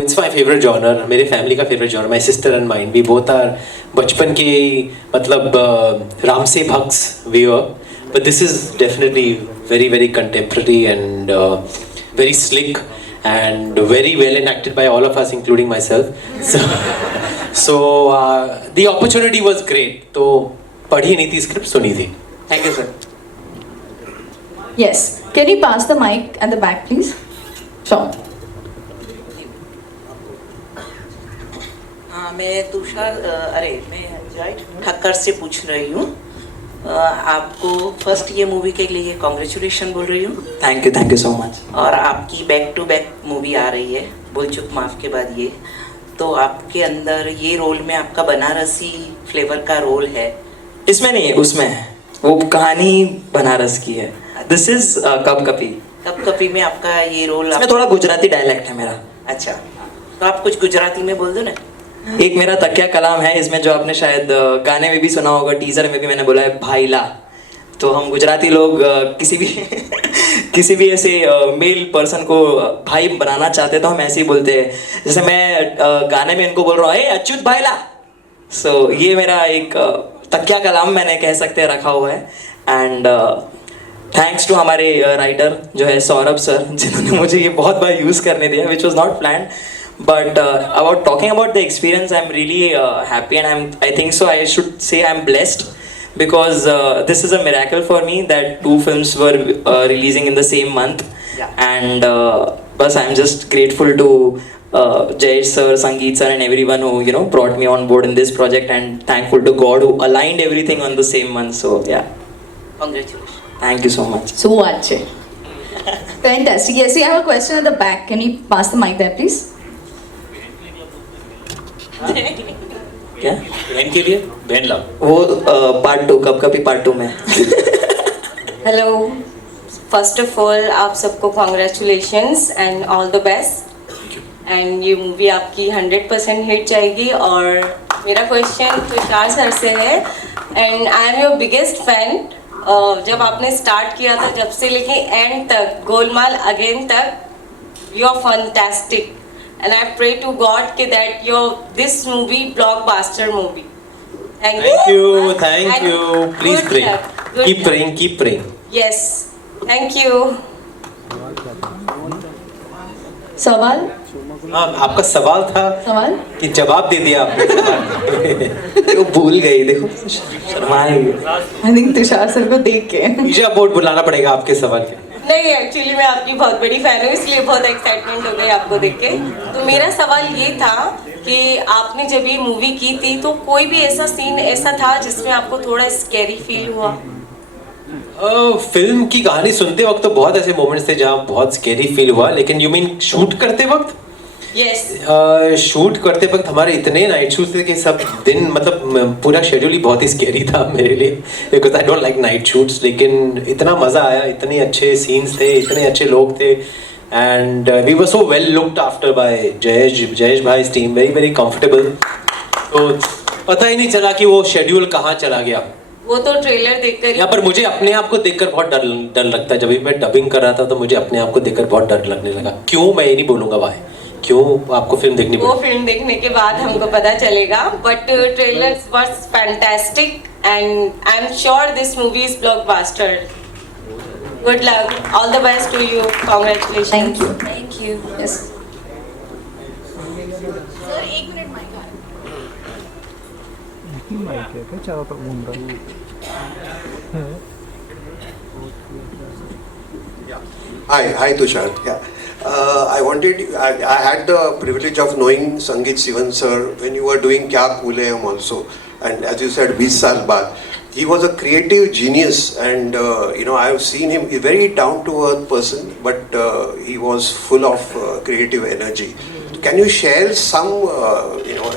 It's my favorite genre. मेरे family का favorite genre. My sister and mine. We both are बचपन के मतलब राम से भक्स we were. But this is definitely very very contemporary and very slick and very well enacted by all of us, including myself. So the opportunity was great. तो पढ़ी नहीं थी script, सुनी थी. Thank you, sir. Yes. Can you pass the mic at the back, please? Sure. हाँ, मैं जय ठक्कर से पूछ रही हूँ। आपको फर्स्ट ये मूवी के लिए कॉन्ग्रेचुलेशन बोल रही हूँ। Thank you so much. और आपकी बैक टू बैक मूवी आ रही है बोल चुप माफ के बाद ये, तो आपके अंदर ये रोल में आपका बनारसी फ्लेवर का रोल है। इसमें नहीं है, उसमें है। वो कहानी बनारस की है। This is कप कपी। कप कपी में आपका ये रोल। इसमें थोड़ा गुजराती डायलेक्ट है मेरा। अच्छा, तो आप कुछ गुजराती में बोल दो ना। एक मेरा तकिया कलाम है, इसमें जो आपने शायद गाने में भी सुना होगा, टीजर में भी मैंने बोला है भाईला। तो हम गुजराती लोग किसी भी ऐसे मेल पर्सन को भाई बनाना चाहते तो हम ऐसे ही बोलते हैं। जैसे मैं गाने में इनको बोल रहा हूँ ए अच्युत भाईला। सो ये मेरा एक तकिया कलाम मैंने कह सकते हैं रखा हुआ है। एंड थैंक्स टू हमारे राइटर जो है सौरभ सर, जिन्होंने मुझे ये बहुत बार यूज़ करने दिया, which was not planned. But talking about the experience, I'm really happy, and I think so I should say I'm blessed, because this is a miracle for me that two films were releasing in the same month. Yeah. And but I'm just grateful to Jayesh sir, Sangeet sir, and everyone who brought me on board in this project, and thankful to God who aligned everything on the same month. So yeah, Congratulations. thank you so much. So much. Fantastic. Yes, we have a question at the back. Can you pass the mic there, please? क्या बहन के लिए बहन ला वो part 2 कब कभी part 2 में. Hello, first of all आप सबको congratulations and all the best. And ये मूवी आपकी 100% हिट जाएगी. और मेरा क्वेश्चन तुषार सर से है, and I am your biggest fan. जब आपने स्टार्ट किया था, जब से लेके एंड तक, गोलमाल अगेन तक, you are fantastic. And I pray to God that this movie blockbuster movie. Thank you. Thank And you. Please good pray. luck. Good Keep luck. praying. Keep praying. Yes. Thank you. सवाल? हाँ, आपका सवाल था सवाल? कि जवाब दे दिया आपने. वो भूल गई, देखो शर्मा गई. I think तुषार सर को देख के. ईजा बोर्ड बुलाना पड़ेगा आपके सवाल के. नहीं, एक्चुअली मैं आपकी बहुत बड़ी फैन हूँ, इसलिए बहुत एक्साइटमेंट हो गई आपको देख के. तो मेरा सवाल ये था कि आपने जब ये मूवी की थी, तो कोई भी ऐसा सीन ऐसा था जिसमें आपको थोड़ा स्कैरी फील हुआ? फिल्म की कहानी सुनते वक्त तो बहुत ऐसे मोमेंट्स थे जहाँ बहुत स्कैरी फील हुआ, लेकिन यू मीन शूट करते वक्त? यस. शूट करते वक्त हमारे इतने नाइट शूट थे कि सब दिन, मतलब पूरा शेड्यूल ही बहुत ही स्कैरी था मेरे लिए, because I don't like night shoots. लेकिन इतना मज़ा आया, इतने अच्छे सीन्स थे, इतने अच्छे लोग थे, and we were so well looked after by Jayesh bhai team, very very comfortable. तो पता ही नहीं चला कि वो शेड्यूल कहाँ चला गया. वो तो ट्रेलर देखकर यहाँ पर मुझे अपने आप को देखकर बहुत डर लगता है. जब भी मैं डबिंग कर रहा था तो मुझे अपने आप को देखकर बहुत डर लगने लगा. क्यों, मैं ये नहीं बोलूँगा वाई, क्यों आपको फिल्म देखनी वो पड़ी. फिल्म देखने के बाद हमको पता चलेगा. But trailer was fantastic, and I am sure this movie is blockbuster. Good luck, all the best to you, congratulation. Thank you. Thank you. Yes. Mike है क्या चारों तरफ घूम रहा है. Hi Tushar. Yeah. I had the privilege of knowing Sangeet Sivan sir when you were doing Kya Cool Hai Hum also, and as you said 20 saal baad. He was a creative genius, and I have seen him. He's a very down to earth person, but he was full of creative energy. Can you share some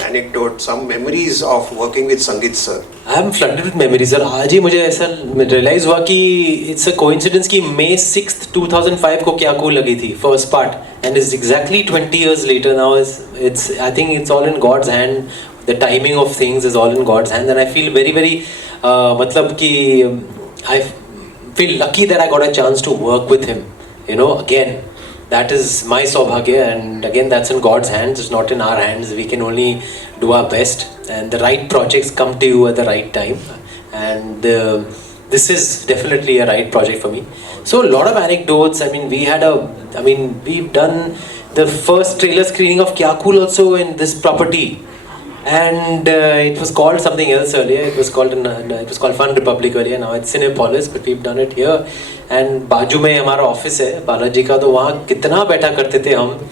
anecdote, some memories of working with Sangeet sir? I am flooded with memories. और आज ही मुझे ऐसा realise हुआ कि it's a coincidence कि May 6th 2005 को क्या cool लगी थी first part, and it's exactly 20 years later now. It's I think it's all in God's hand. The timing of things is all in God's hand, and I feel very very मतलब कि I feel lucky that I got a chance to work with him, again. that is my saubhagya, and again that's in God's hands, it's not in our hands. We can only do our best, and the right projects come to you at the right time, and this is definitely a right project for me. So a lot of anecdotes. I mean, we've done the first trailer screening of Kya Cool also in this property, and it was called something else earlier. It was called Fun Republic earlier. Now it's Cinepolis, but we've done it here. And बाजू में हमारा office है बालाजी का, तो वहाँ कितना बैठा करते थे हम,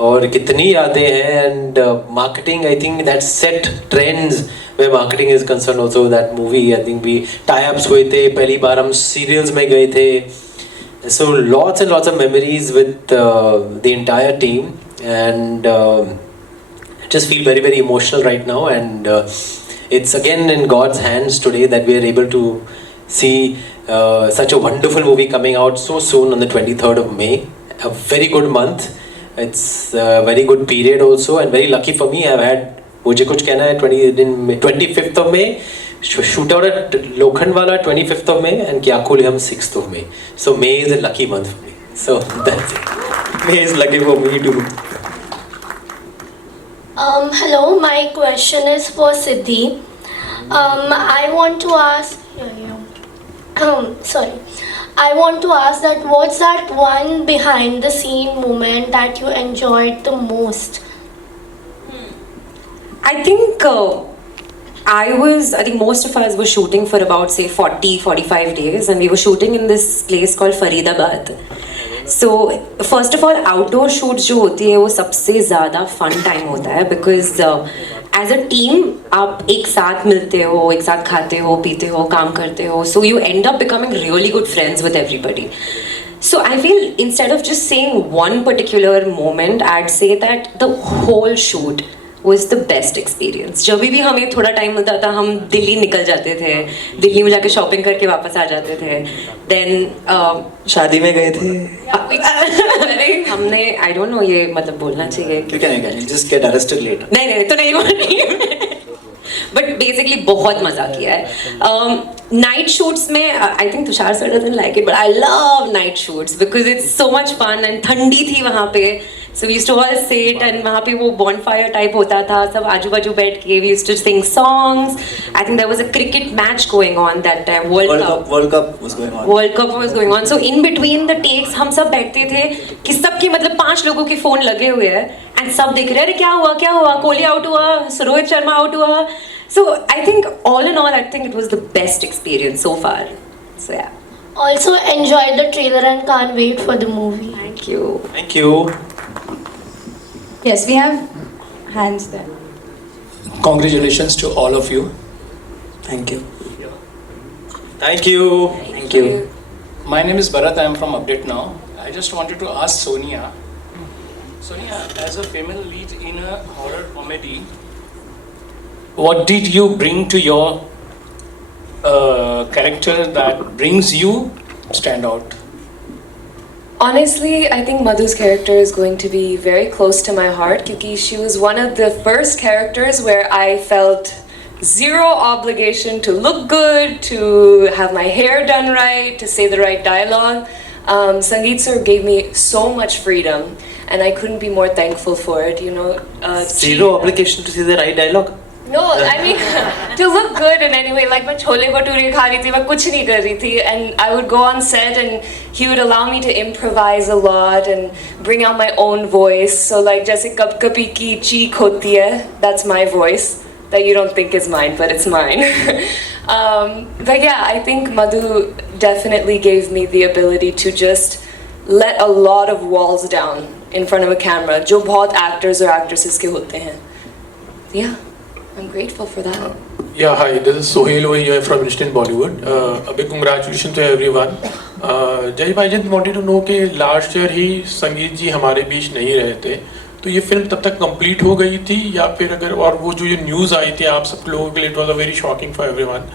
और कितनी यादें हैं. And marketing, I think that set trends where marketing is concerned also. That movie, I think we tie-ups हुए थे, पहली बार हम serials में गए थे. So lots and lots of memories with the entire team, and I just feel very, very emotional right now, and it's again in God's hands today that we are able to see such a wonderful movie coming out so soon on the 23rd of May. A very good month. It's a very good period also, and very lucky for me. I've had, मुझे कुछ कहना है, 25th of May, shoot out at Lokhandwala 25th of May, and Kya Cool हम 6th of May. So May is a lucky month for me. So that's it. May is lucky for me too. Hello, my question is for Siddhi. I want to ask. Sorry. I want to ask that what's that one behind the scene moment that you enjoyed the most? I think most of us were shooting for about say 40-45 days, and we were shooting in this place called Faridabad. So first of all, outdoor shoots जो होती है वो सबसे ज़्यादा fun time होता है, because as a team आप एक साथ मिलते हो, एक साथ खाते हो, पीते हो, काम करते हो, so you end up becoming really good friends with everybody. So I feel instead of just saying one particular moment, I'd say that the whole shoot was the best experience. जब भी हमें थोड़ा टाइम मिलता था हम दिल्ली निकल जाते थे, दिल्ली में जाके शॉपिंग करके वापस आ जाते थे. Then शादी में गए थे. हमने I don't know ये मतलब बोलना चाहिए. You can just get arrested later. नहीं तो नहीं बोल रही. But basically बहुत मजा किया है. Night shoots में I think Tushar sir doesn't like it, but I love night shoots because it's so much fun, and ठंडी थी वहाँ पे. So we used to all sit, and वहाँ पे वो bonfire type होता था, सब आजू बाजू बैठ के we used to sing songs. I think there was a cricket match going on that time. World Cup was going on. So in between the takes हम सब बैठते थे कि सबकी मतलब 5 लोगों के फोन लगे हुए हैं, and सब देख रहे हैं अरे क्या हुआ, कोहली आउट हुआ, रोहित शर्मा आउट हुआ. So I think all in all, I think it was the best experience so far. So yeah. Also enjoyed the trailer and can't wait for the movie. Thank you. Thank you. Yes, we have hands there. Congratulations to all of you. Thank you. Thank you. Thank you. My name is Bharat. I am from Update Now. I just wanted to ask Sonia. Sonia, as a female lead in a horror comedy, what did you bring to your character that brings you stand out? Honestly, I think Madhu's character is going to be very close to my heart because she was one of the first characters where I felt zero obligation to look good, to have my hair done right, to say the right dialogue. Sangeet sir gave me so much freedom, and I couldn't be more thankful for it. You know, Zero obligation to say the right dialogue. No, I mean to look good in any way. Like मैं छोले भटूरे खा रही थी, मैं कुछ नहीं कर रही थी, and I would go on set and he would allow me to improvise a lot and bring out my own voice. So like जैसे कब कभी की चीख होती है, that's my voice that you don't think is mine, but it's mine. But yeah, I think Madhu definitely gave me the ability to just let a lot of walls down in front of a camera, जो बहुत actors or actresses के होते हैं. Yeah. I'm grateful for that. Yeah, hi, this is Sohail over here from Instant Bollywood. A big congratulations to everyone. Jai I just wanted to know कि last year ही संगीत जी हमारे बीच नहीं रहे थे, तो ये फिल्म तब तक कंप्लीट हो गई थी या फिर अगर, और वो जो ये न्यूज़ आई थी आप सब लोगों के लिए, it was a very shocking for everyone.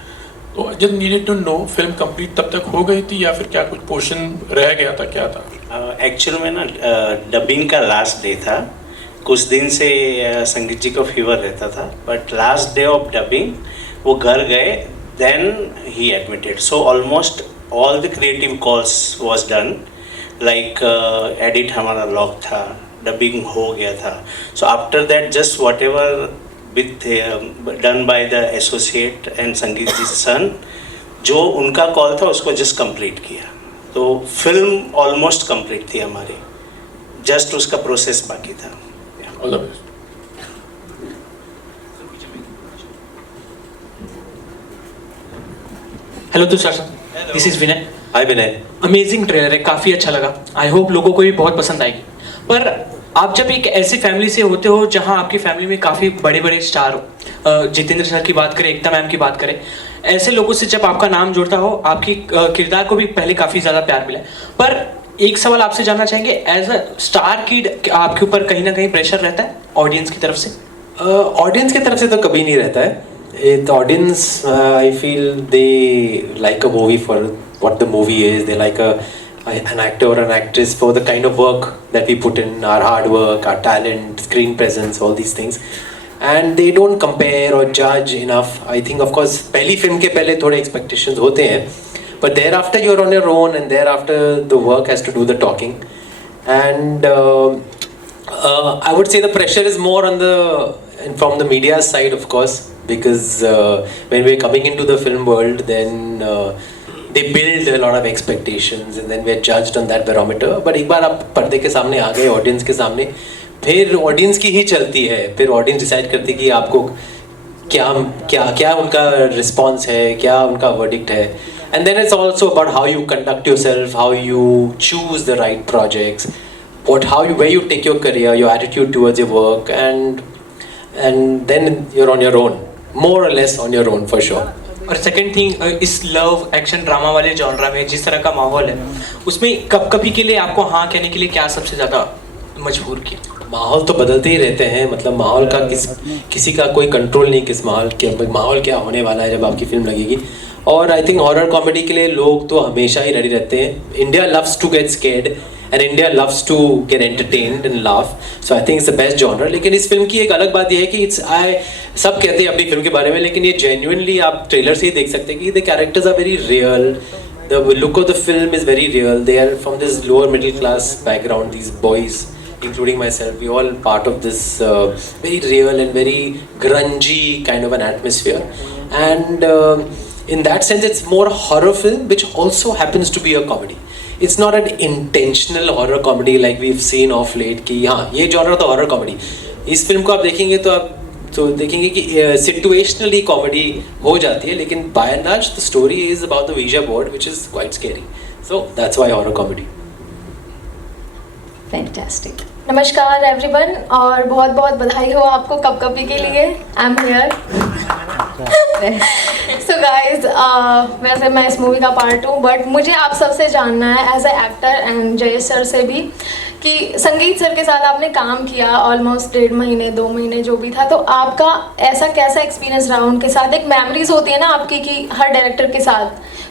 तो just needed to know film complete तब तक हो गई थी या फिर क्या कुछ पोर्शन रह गया था, क्या था? एक्चुअल में ना डबिंग का लास्ट डे था. कुछ दिन से संगीत जी को फीवर रहता था, but last day of dubbing वो घर गए, then he admitted. So almost all the creative calls was done. Like edit हमारा लॉक था, डबिंग हो गया था. So after that just whatever with done by the associate and Sangeet ji सन, जो उनका कॉल था उसको जस्ट कंप्लीट किया. तो फिल्म ऑलमोस्ट कंप्लीट थी हमारी, जस्ट उसका प्रोसेस बाकी था. All the best. Hello Tushar sir, this is Vinay. Hi Vinay. Amazing trailer है, काफ़ी अच्छा लगा. आई होप लोगों को भी बहुत पसंद आएगी. पर आप जब एक ऐसी फैमिली से होते हो जहां आपकी फैमिली में काफ़ी बड़े बड़े स्टार हो, जितेंद्र सर की बात करें, एकता मैम की बात करें, ऐसे लोगों से जब आपका नाम जुड़ता हो, आपकी किरदार को भी पहले काफ़ी ज़्यादा प्यार मिला. पर एक सवाल आपसे जानना चाहेंगे, एज अ स्टार किड आपके ऊपर कहीं ना कहीं प्रेशर रहता है ऑडियंस की तरफ से? ऑडियंस की तरफ से तो कभी नहीं रहता है. The audience, I feel they like a movie for what the movie is. They like an actor or an actress for the kind of work that we put in, our hard work, our talent, screen presence, all these things. And they don't compare or judge enough. I think, of course, पहली film के पहले थोड़े expectations होते हैं, but thereafter you're on your own, and thereafter the work has to do the talking. And I would say the pressure is more on from the media side, of course, because when we're coming into the film world, then they build a lot of expectations, and then we're judged on that barometer. But एक बार आप पर्दे के सामने आ गए, audience के सामने, फिर audience की ही चलती है. फिर ऑडियंस डिसाइड करती है कि आपको क्या क्या क्या उनका रिस्पॉन्स है, क्या उनका वर्डिक्ट है. And then it's also about how you conduct yourself, how you choose the right projects, where you take your career, your attitude towards your work, and then you're on your own, more or less on your own for sure. और second thing, इस love action drama वाले genre में जिस तरह का माहौल है, उसमें कभी के लिए आपको हाँ कहने के लिए क्या सबसे ज़्यादा मजबूर किया? माहौल तो बदलते ही रहते हैं. मतलब माहौल का किसी का कोई कंट्रोल नहीं, किस माहौल क्या होने वाला है जब आपकी फिल्म लगेगी. और आई थिंक हॉरर कॉमेडी के लिए लोग तो हमेशा ही रेडी रहते हैं. India loves to get scared and India loves to get entertained and laugh, so I think it's the best genre. लेकिन इस फिल्म की एक अलग बात ये है कि सब कहते हैं अपनी फिल्म के बारे में, लेकिन ये genuinely आप ट्रेलर से ही देख सकते हैं कि the characters are very real, the look of the film is very real. They are from this lower middle class background, these boys, including myself, we all part of this very real and very grungy kind of an atmosphere. And in that sense it's more a horror film which also happens to be a comedy. It's not an intentional horror comedy like we've seen of late कि हाँ ये genre तो horror comedy. इस film को आप देखेंगे तो आप तो देखेंगे कि situationally comedy हो जाती है, लेकिन by and large the story is about the Ouija board, which is quite scary. So that's why horror comedy. Fantastic. नमस्कार एवरीवन, और बहुत बहुत बधाई हो आपको कपकपी के लिए. I am here. So guys, वैसे मैं इस मूवी का पार्ट हूँ, बट मुझे आप सबसे जानना है as a actor and Jayesh sir से भी कि संगीत सर के साथ आपने काम किया ऑलमोस्ट 1.5 महीने 2 महीने जो भी था, तो आपका ऐसा कैसा एक्सपीरियंस रहा उनके साथ? एक मेमोरीज होती है ना आपकी कि हर डायरेक्टर के साथ,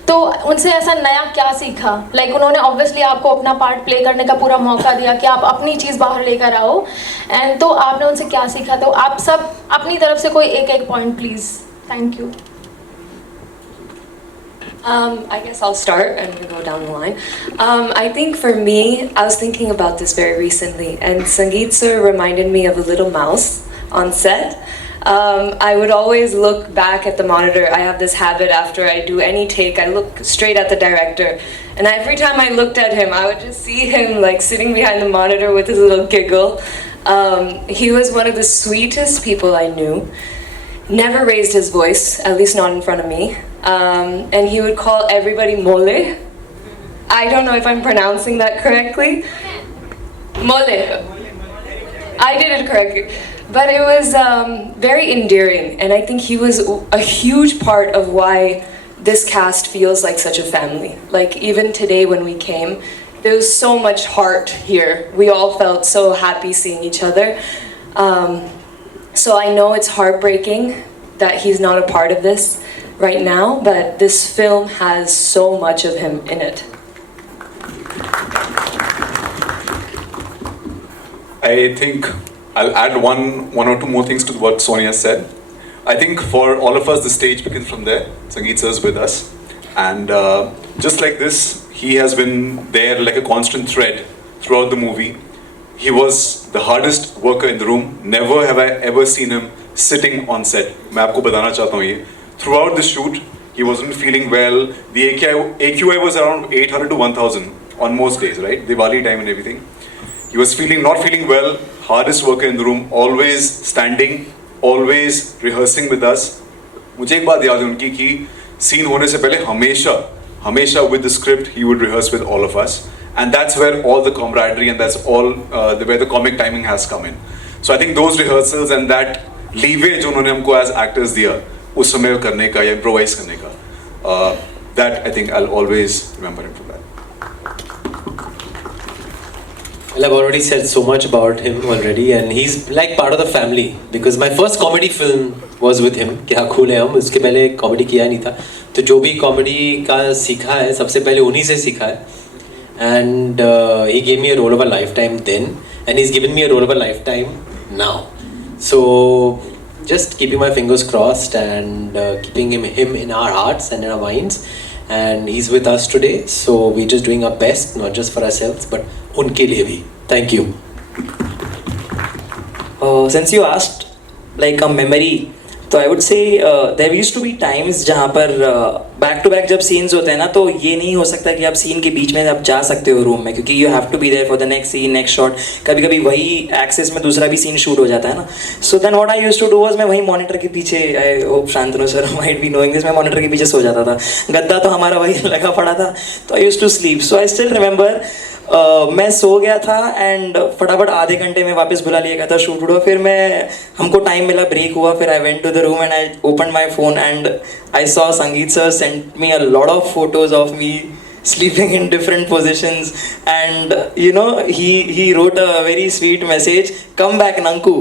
तो उनसे ऐसा नया क्या सीखा? लाइक उन्होंने ऑब्वियसली आपको अपना पार्ट प्ले करने का पूरा मौका दिया कि आप अपनी चीज़ बाहर लेकर आओ, एंड तो आपने उनसे क्या सीखा? तो आप सब अपनी तरफ से कोई एक point please. Thank you. I guess I'll start and we go down the line. I think for me, I was thinking about this very recently, and Sangeet sir reminded me of a little mouse on set. I would always look back at the monitor. I have this habit after I do any take, I look straight at the director. And every time I looked at him, I would just see him like sitting behind the monitor with his little giggle. He was one of the sweetest people I knew. Never raised his voice, at least not in front of me. And he would call everybody mole. I don't know if I'm pronouncing that correctly. Mole. I did it correctly. But it was very endearing, and I think he was a huge part of why this cast feels like such a family. Like even today when we came, there was so much heart here. We all felt so happy seeing each other. So I know it's heartbreaking that he's not a part of this right now, but this film has so much of him in it. I think I'll add one or two more things to what Sonia said. I think for all of us, the stage begins from there. Sangeet sir is with us, and just like this, he has been there like a constant thread throughout the movie. He was the hardest worker in the room. Never have I ever seen him sitting on set. मैं आपको बताना चाहता हूँ ये. Throughout the shoot, he wasn't feeling well. The AQI was around 800 to 1000 on most days, right? Diwali time and everything. He was not feeling well. Hardest worker in the room. Always standing, always rehearsing with us. मुझे एक बात याद है उनकी कि scene होने से पहले हमेशा with the script he would rehearse with all of us. And that's where all the camaraderie and that's all where the comic timing has come in. So I think those rehearsals and that leeway जो उन्होंने हमको as actors दिया उस समय करने का या improvise करने का, that I think I'll always remember him for that. Well, I've already said so much about him already, and he's like part of the family because my first comedy film was with him. क्या cool है हम, उसके पहले comedy किया नहीं था, तो जो भी comedy का सीखा है सबसे पहले उन्हीं से सीखा है. And he gave me a role of a lifetime then, and he's given me a role of a lifetime now. So just keeping my fingers crossed and keeping him in our hearts and in our minds. And he's with us today, so we're just doing our best, not just for ourselves, but unke liye bhi. Thank you. Since you asked like a memory, तो I would say there used to be times जहाँ पर back to back जब scenes होते हैं ना, तो ये नहीं हो सकता कि आप सीन के बीच में आप जा सकते हो रूम में, क्योंकि you have to be there for the next scene, next shot. कभी कभी वही एक्सेस में दूसरा भी सीन शूट हो जाता है ना. So then what I used to do was मैं वही मॉनिटर के पीछे, I hope Shantanu sir might be knowing this, मैं मॉनिटर के पीछे सो जाता था. गद्दा तो हमारा वही लगा पड़ा था, तो I used to sleep. So I still remember मैं सो गया था एंड फटाफट आधे घंटे में वापस बुला लिया गया था शूट हुआ. फिर हमको टाइम मिला, ब्रेक हुआ, फिर I went to the room and I open my phone and I saw Sangeet sir sent me a lot of photos of me sleeping in different positions, and you know he wrote a very sweet message, come back Nanku,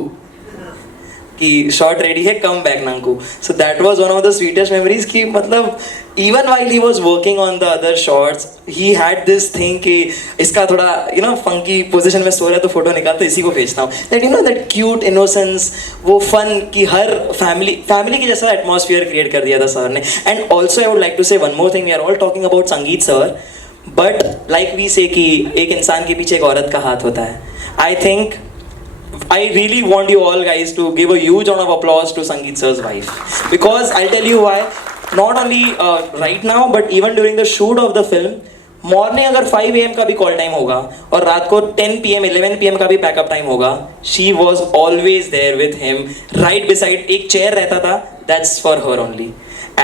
कि shot ready है, come back Nanku. So that was one of the sweetest memories कि मतलब even while he was working on the other shots he had this thing कि इसका थोड़ा you know funky position में सो रहा है तो फोटो निकालते इसी को भेजता हूँ. That you know that cute innocence, वो फन कि हर फैमिली के जैसा एटमॉस्फेयर क्रिएट कर दिया था सर ने. And also I would like to say one more thing, we are all talking about Sangeet sir, but like we say कि एक इंसान के पीछे एक औरत का हाथ होता है. I think I really want you all guys to give a huge round of applause to Sangeet sir's wife, because I'll tell you why. Not only right now but even during the shoot of the film, morning अगर 5 AM का भी call time होगा और रात को 10 PM 11 PM का भी packup time होगा, she was always there with him right beside. एक चेयर रहता था, that's for her only.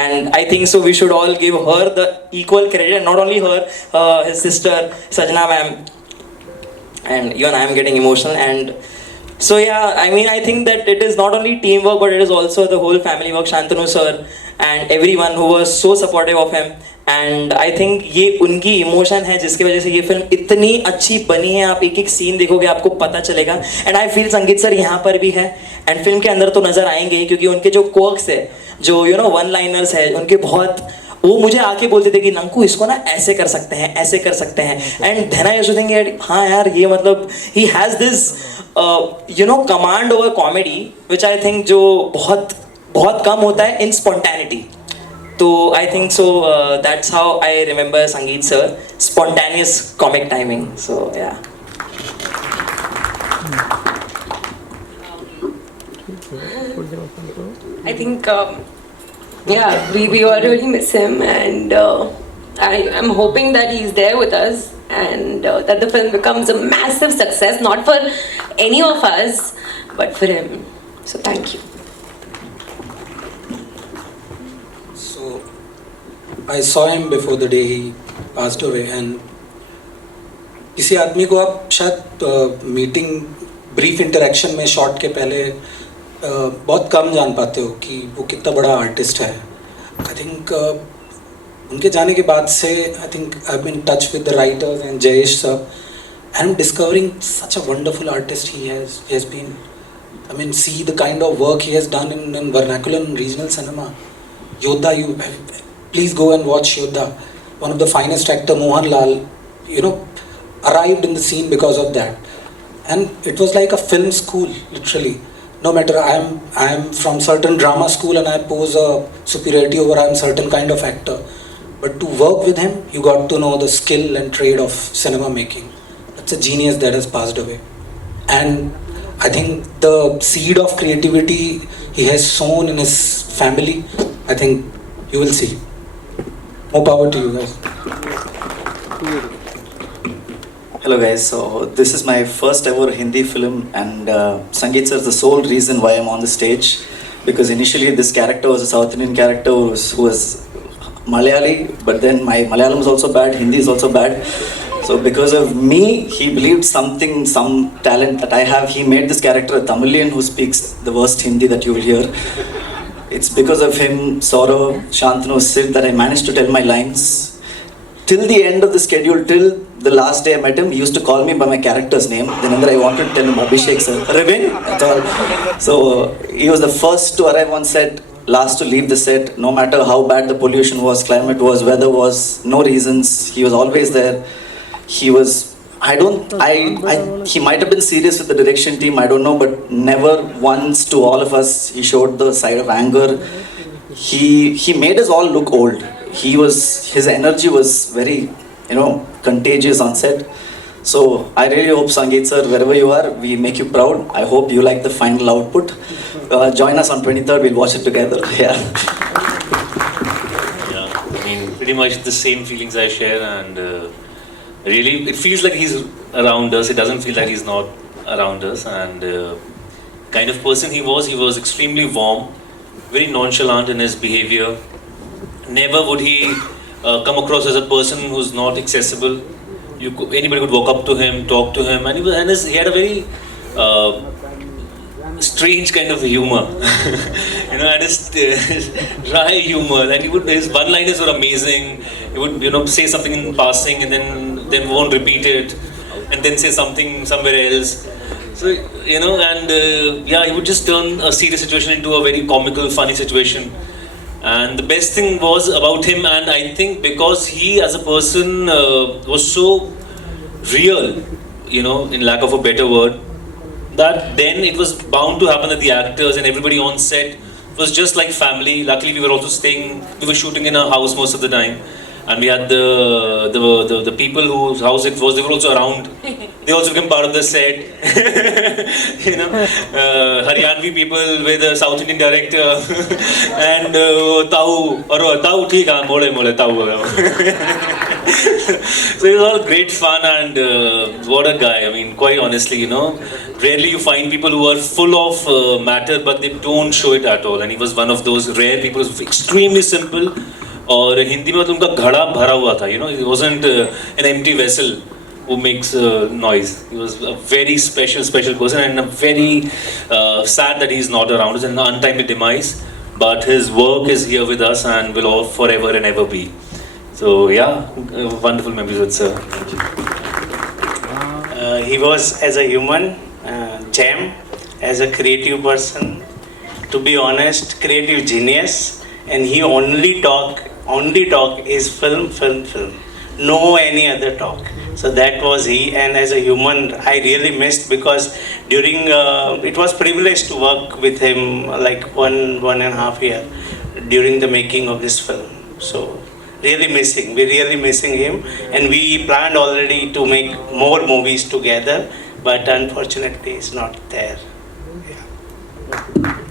And I think so we should all give her the equal credit, and not only her, his sister Sajna ma'am, and even I am getting emotional. And so yeah, I mean I think that it is not only teamwork but it is also the whole family work. Shantanu sir and everyone who was so supportive of him, and I think ये उनकी emotion है जिसकी वजह से ये film इतनी अच्छी बनी है. आप एक एक सीन देखोगे आपको पता चलेगा. एंड आई फील संगीत सर यहाँ पर भी है एंड फिल्म के अंदर तो नजर आएंगे, क्योंकि उनके जो क्वर्क्स है, जो यू नो वन लाइनर्स है उनके बहुत, वो मुझे आके बोलते थे कि नंकू इसको ना ऐसे कर सकते हैं, ऐसे कर सकते हैं. And then I used to think हाँ यार ये मतलब he has this you know command over comedy which I think जो बहुत बहुत कम होता है इन स्पॉन्टेनिटी. तो I think so that's how I remember Sangeet sir, spontaneous comic timing. So yeah I think, yeah, we all really miss him, and I'm hoping that he's there with us, and that the film becomes a massive success, not for any of us, but for him. So thank you. So I saw him before the day he passed away, and किसी आदमी को आप शायद meeting brief interaction में shot के पहले बहुत कम जान पाते हो कि वो कितना बड़ा आर्टिस्ट है. आई थिंक उनके जाने के बाद से I think I have been touch with the writers and Jayesh sir, and I'm discovering such a wonderful artist he has been. I mean, see the kind of work he has done in vernacular and regional cinema. Yodha, please go and watch Yodha. One of the finest actor, Mohanlal, you know, arrived in the scene because of that. And it was like a film school, literally. No matter I am from certain drama school and I pose a superiority over I am certain kind of actor. but to work with him, you got to know the skill and trade of cinema making. That's a genius that has passed away. And I think the seed of creativity he has sown in his family, I think you will see. More power to you guys. Hello guys, so this is my first ever Hindi film, and Sangeet sir is the sole reason why I'm on the stage, because initially this character was a South Indian character who was Malayali, but then my Malayalam is also bad, Hindi is also bad. So because of me, he believed some talent that I have. He made this character a Tamilian who speaks the worst Hindi that you will hear. It's because of him, Saurav, Shantanu, Sid, that I managed to tell my lines. Till the end of the schedule, till the last day I met him, he used to call me by my character's name. Then I wanted to tell him Abhishek sir, Ravin, that's all. So he was the first to arrive on set, last to leave the set, no matter how bad the pollution was, climate was, weather was, no reasons. He was always there. He was, he might have been serious with the direction team, I don't know, but never once to all of us, he showed the side of anger. He made us all look old. His energy was very, contagious on set. So I really hope, Sangeet sir, wherever you are, we make you proud. I hope you like the final output. Join us on 23rd, we'll watch it together. Yeah. Yeah, I mean, pretty much the same feelings I share, and really, it feels like he's around us. It doesn't feel like he's not around us. And kind of person he was extremely warm, very nonchalant in his behavior. Never would he come across as a person who's not accessible. Anybody could walk up to him, talk to him, and he had a very strange kind of humor, and his dry humor. And his one-liners were amazing. He would, say something in passing and then won't repeat it, and then say something somewhere else. So, he would just turn a serious situation into a very comical, funny situation. And the best thing was about him, and I think because he as a person was so real, in lack of a better word, that then it was bound to happen that the actors and everybody on set was just like family. Luckily, we were shooting in a house most of the time, and we had the people whose house it was, they were also around. They also became part of the set. Haryanvi people with a South Indian director and Tau, theek hai, mole Tau. So it was all great fun, and what a guy. I mean, quite honestly, rarely you find people who are full of matter, but they don't show it at all. And he was one of those rare people who was extremely simple. और हिंदी में तो उनका घड़ा भरा हुआ था, he wasn't an empty vessel who makes noise. He was a very special person, and a very sad that he's not around. It's an untimely demise, but his work is here with us and will all forever and ever be. So yeah, wonderful memories with sir. He was, as a human, gem, as a creative person, to be honest, creative genius, and he only talk is film. No any other talk. So that was he, and as a human, I really missed, because during it was privileged to work with him like one and a half year during the making of this film. So we're really missing him, and we planned already to make more movies together, but unfortunately it's not there. Yeah.